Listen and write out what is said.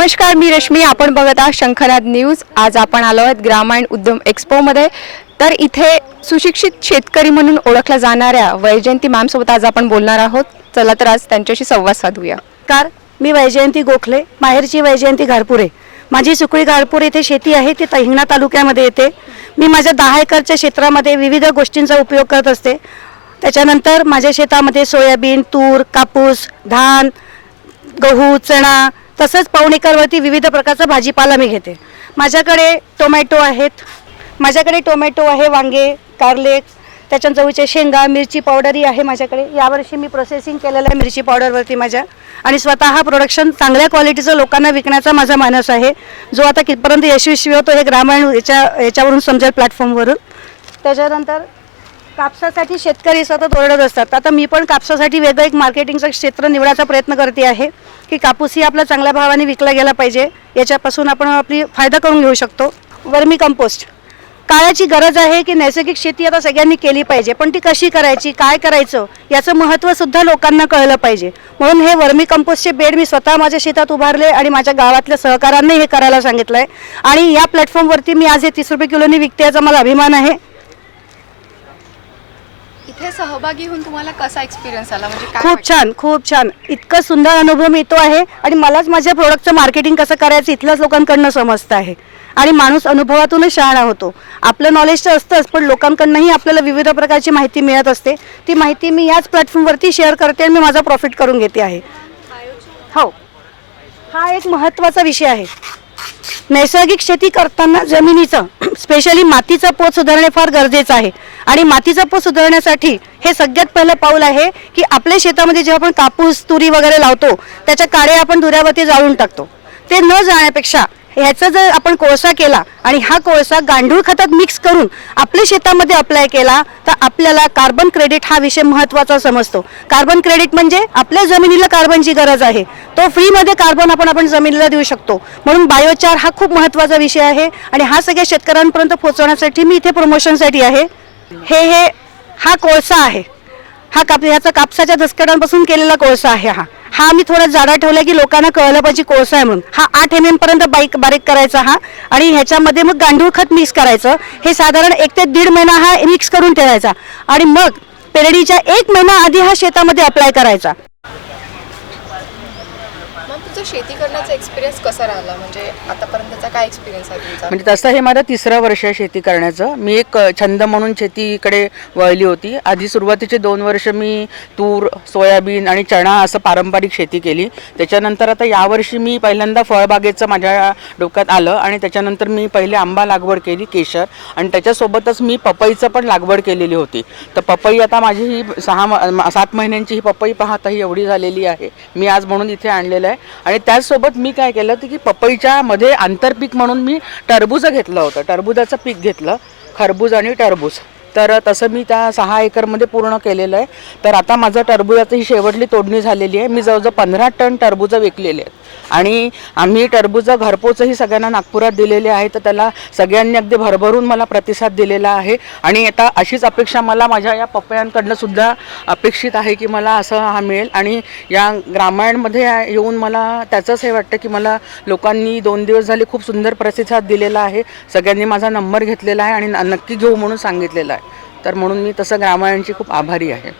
नमस्कार, मी रश्मी. आपण बघत आहात शंखनाद न्यूज. आज आपण आलो आहोत ग्रामीण उद्यम एक्सपोमध्ये. तर इथे सुशिक्षित शेतकरी म्हणून ओळखल्या जाणाऱ्या वैजयंती मॅमसोबत आज आपण बोलणार आहोत. चला तर आज त्यांच्याशी संवाद साधूया. मी वैजयंती गोखले, माहेरची वैजयंती घारपुरे. माझी सुकळी घारपूर येथे शेती आहे, ती हिंगणा तालुक्यामध्ये येते. मी माझ्या 10 एकरच्या क्षेत्रामध्ये विविध गोष्टींचा उपयोग करत असते. त्याच्यानंतर माझ्या शेतामध्ये सोयाबीन, तूर, कापूस, धान, गहू, चणा तसंच पाऊण एकरवरती विविध प्रकारचा भाजीपाला मी घेते. माझ्याकडे टोमॅटो आहे, वांगे, कारले, त्याच्यात चवीच्या शेंगा, मिरची पावडरही आहे माझ्याकडे. यावर्षी मी प्रोसेसिंग केलेलं आहे मिरची पावडरवरती माझ्या, आणि स्वतः प्रोडक्शन चांगल्या क्वालिटीचं लोकांना विकण्याचा माझा मानस आहे, जो आता कितपर्यंत यशस्वी होतो हे ग्रामीण याच्यावरून समजेल, प्लॅटफॉर्मवरून. त्याच्यानंतर कापसासाठी शेतकरी सतत ओरडत असतात. आता मी पण कापसासाठी वेगळं एक मार्केटिंगचं क्षेत्र निवडायचा प्रयत्न करते आहे की कापूसही आपला चांगल्या भावाने विकला गेला पाहिजे, याच्यापासून आपण आपली फायदा करून घेऊ शकतो. वर्मी कंपोस्ट काळाची गरज आहे की नैसर्गिक शेती आता सगळ्यांनी केली पाहिजे, पण ती कशी करायची, काय करायचं याचं महत्त्वसुद्धा लोकांना कळलं पाहिजे. म्हणून हे वर्मी कंपोस्टचे बेड मी स्वतः माझ्या शेतात उभारले आणि माझ्या गावातल्या सहकाऱ्यांनी हे करायला सांगितलं आहे. आणि या प्लॅटफॉर्मवरती मी आज हे 30 रुपये किलोनी विकते, याचा मला अभिमान आहे. इथे सहभागी होऊन तुम्हाला कसा एक्सपिरियन्स आला? म्हणजे खूप छान इतकं सुंदर अनुभव मिळतो आहे, आणि मलाच माझ्या प्रोडक्टचं मार्केटिंग कसं करायचं इथल्याच लोकांकडनं समजतं आहे. आणि माणूस अनुभवातूनच शहाणा होतो. आपलं नॉलेज तर असतंच, पण लोकांकडनंही आपल्याला विविध प्रकारची माहिती मिळत असते. ती माहिती मी याच प्लॅटफॉर्मवरती शेअर करते आणि मी माझा प्रॉफिट करून घेते आहे. हो, हा एक महत्त्वाचा विषय आहे. नैसर्गिक शेती करताना जमिनीचं, स्पेशली मातीचा पोत सुधारणे फार गरजेचं आहे. आणि मातीचा पोत सुधारण्यासाठी हे सगळ्यात पहिलं पाऊल आहे की आपल्या शेतामध्ये जेव्हा आपण कापूस, तुरी वगैरे लावतो, त्याच्या काड्या आपण धुऱ्यावरती जाळून टाकतो. ते न जाण्यापेक्षा ह्याचा जर आपण कोळसा केला आणि हा कोळसा गांडूळ खतात मिक्स करून आपल्या शेतामध्ये अप्लाय केला, तर आपल्याला कार्बन क्रेडिट हा विषय महत्त्वाचा समजतो. कार्बन क्रेडिट म्हणजे आपल्या जमिनीला कार्बनची गरज आहे, तो फ्रीमध्ये कार्बन आपण जमिनीला देऊ शकतो. म्हणून बायोचार हा खूप महत्त्वाचा विषय आहे, आणि हा सगळ्या शेतकऱ्यांपर्यंत पोहोचवण्यासाठी मी इथे प्रमोशनसाठी आहे. हा कोळसा आहे, ह्याचा कापसाच्या दसकडांपासून केलेला कोळसा आहे. हा मी थोडा जाडा ठेवला की लोकांना कळलं पाहिजे कोळसा आहे म्हणून. हा 8 mm पर्यंत बारीक करायचा हा, आणि ह्याच्यामध्ये मग गांडूळ खत मिक्स करायचं. हे साधारण 1 ते 1.5 महिना हा मिक्स करून ठेवायचा, आणि मग पेरडीच्या 1 महिना आधी हा शेतामध्ये अप्लाय करायचा. शेती करण्याचा एक्सपिरियन्स कसा राहिला? म्हणजे आतापर्यंतचा काय एक्सपिरियन्स आहे तुमचा? म्हणजे तसं हे माझं 3रं वर्ष आहे शेती करण्याचं. मी एक छंद म्हणून शेतीकडे वळली होती. आधी सुरुवातीचे 2 वर्ष मी तूर, सोयाबीन आणि चणा असं पारंपरिक शेती केली. त्याच्यानंतर आता यावर्षी मी पहिल्यांदा फळबागेचं माझ्या डोक्यात आलं, आणि त्याच्यानंतर मी पहिले आंबा लागवड केली, केशर, आणि त्याच्यासोबतच मी पपईचं पण लागवड केलेली होती. तर पपई आता माझी ही 7 महिन्यांची ही पपई पाहता ही एवढी झालेली आहे. मी आज म्हणून इथे आणलेलं आहे. आणि त्याचसोबत मी काय केलं की पपईच्या मध्ये आंतरपीक म्हणून मी टरबूज घेतलं होतं. टरबूजाचं पीक घेतलं, खरबूज आणि टरबूज. तर तसं मी त्या 6 एकरमध्ये पूर्ण केलेलं आहे. तर आता माझं टरबूजाचं ही शेवटली तोडणी झालेली आहे. मी जवळजवळ 15 टन टरबूजं विकलेले आहेत, आणि आम्ही टरबूजं घरपोचही सगळ्यांना नागपुरात दिलेले आहे. तर त्याला सगळ्यांनी अगदी भरभरून मला प्रतिसाद दिलेला आहे. आणि आता अशीच अपेक्षा मला माझ्या या पपयांकडनं सुद्धा अपेक्षित आहे की मला असं हा मिळेल. आणि या ग्रामीणमध्ये येऊन मला त्याचंच हे वाटतं की मला लोकांनी 2 दिवस झाले खूप सुंदर प्रतिसाद दिलेला आहे. सगळ्यांनी माझा नंबर घेतलेला आहे आणि नक्की घेऊ म्हणून सांगितलेला आहे. तर म्हणून मी तसं ग्रामीणांची खूप आभारी आहे.